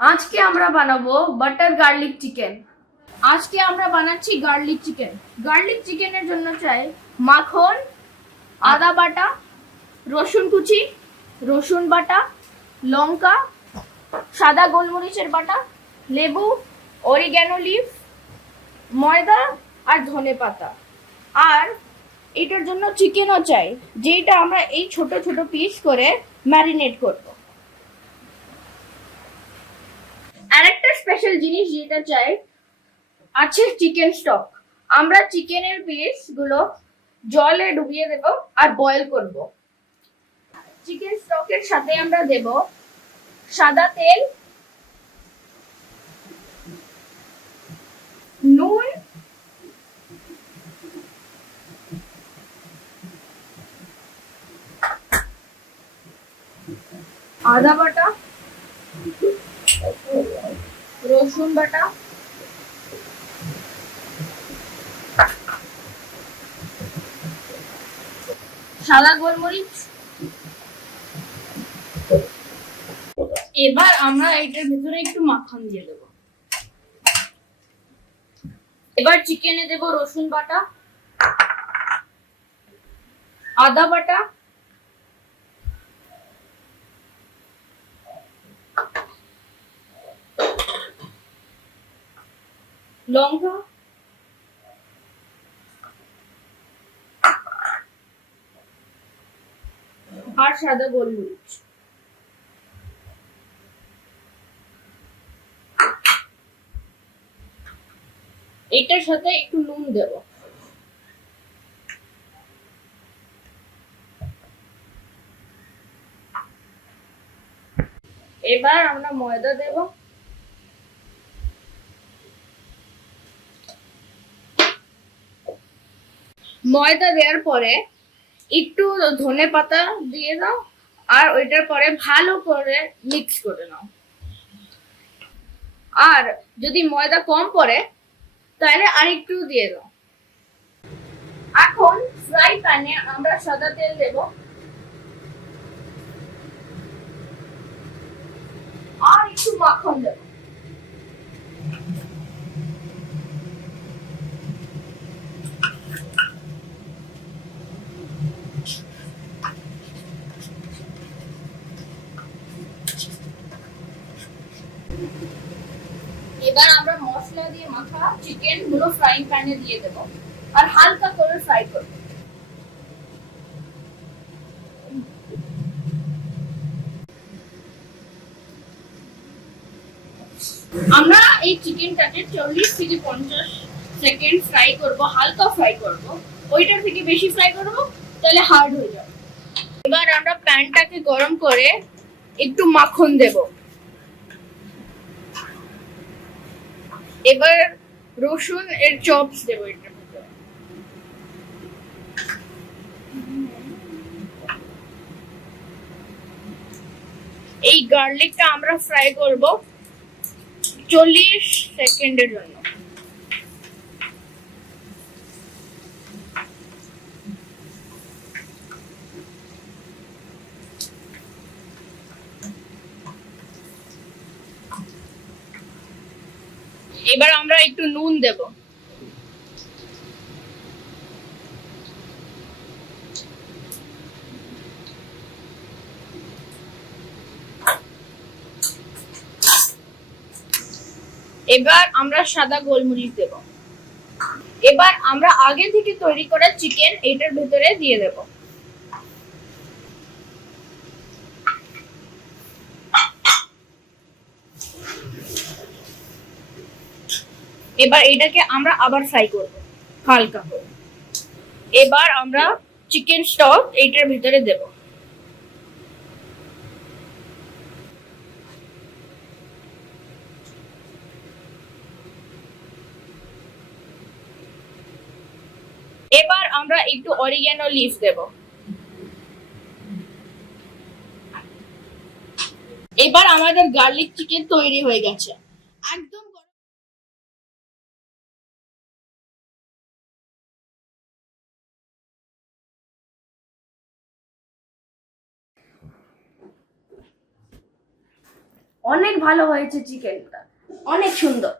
আজকে আমরা বানাবো বাটার গার্লিক চিকেন। আজকে আমরা বানাচ্ছি গার্লিক চিকেন। গার্লিক চিকেনের জন্য চাই মাখন, আদা বাটা, রসুন কুচি, রসুন বাটা, লঙ্কা, সাদা গোলমরিচের বাটা, লেবু, অরিগ্যানো লিফ, ময়দা আর ধনে পাতা। আর এটার জন্য চিকেনও চাই, যেটা আমরা এই ছোট ছোট পিস করে ম্যারিনেট করব। আরেকটা স্পেশাল জিনিস যেটা চাই আছে চিকেন স্টক। আমরা চিকেনের পিস গুলো জলে ডুবিয়ে দেব আর বয়েল করব। চিকেন স্টকের সাথে আমরা দেব সাদা তেল, নুন, আদা বাটা, রসুন বাটা, সাদা গোলমরিচ। এবার আমরা এটার ভিতরে একটু মাখন দিয়ে দেব। এবার চিকেনে দেব রসুন বাটা, আদা বাটা, লঙ্কা, আর সাদা গোলমরিচ। এটার সাথে একটু নুন দেব। এবার আমরা ময়দা দেব। ময়দা দেওয়ার পরে একটু ধনে পাতা দিয়ে দাও, আর ওইটার পরে ভালো করে মিক্স করে নাও। আর যদি ময়দা কম পড়ে তাহলে আরেকটু দিয়ে দাও। এখন ফ্রাই প্যানে আমরা সাদা তেল দেব আর একটু মাখন দেব। এবার আমরা মশলা দিয়ে মাখা চিকেন গুলো ফ্রাইং প্যানে দিয়ে দেব আর হালকা করে ফ্রাই করব। আমরা এই চিকেনটাকে 40 থেকে 50 সেকেন্ড ফ্রাই করব, হালকা ফ্রাই করব। ওইটার থেকে বেশি ফ্রাই করব তাহলে হার্ড হয়ে যাবে। এবার আমরা প্যানটাকে গরম করে একটু মাখন দেব। এবার রসুন এর চপস দেব এটার ভিতরে। এই গার্লিকটা আমরা ফ্রাই করব 40 সেকেন্ডের জন্য। এবার আমরা একটু নুন দেব। এবার আমরা সাদা গোলমরিচ দেব। এবার আমরা আগে থেকে তৈরি করা চিকেন এটার ভিতরে দিয়ে দেব। এবার এটাকে আমরা আবার ফ্রাই করব হালকা করে। এবার আমরা চিকেন স্টক এটার ভিতরে দেব। এবার আমরা একটু অরিগ্যানো লিফ দেব। এবার আমাদের গার্লিক চিকেন তৈরি হয়ে গেছে। একদম অনেক ভালো হয়েছে চিকেনটা, অনেক সুন্দর।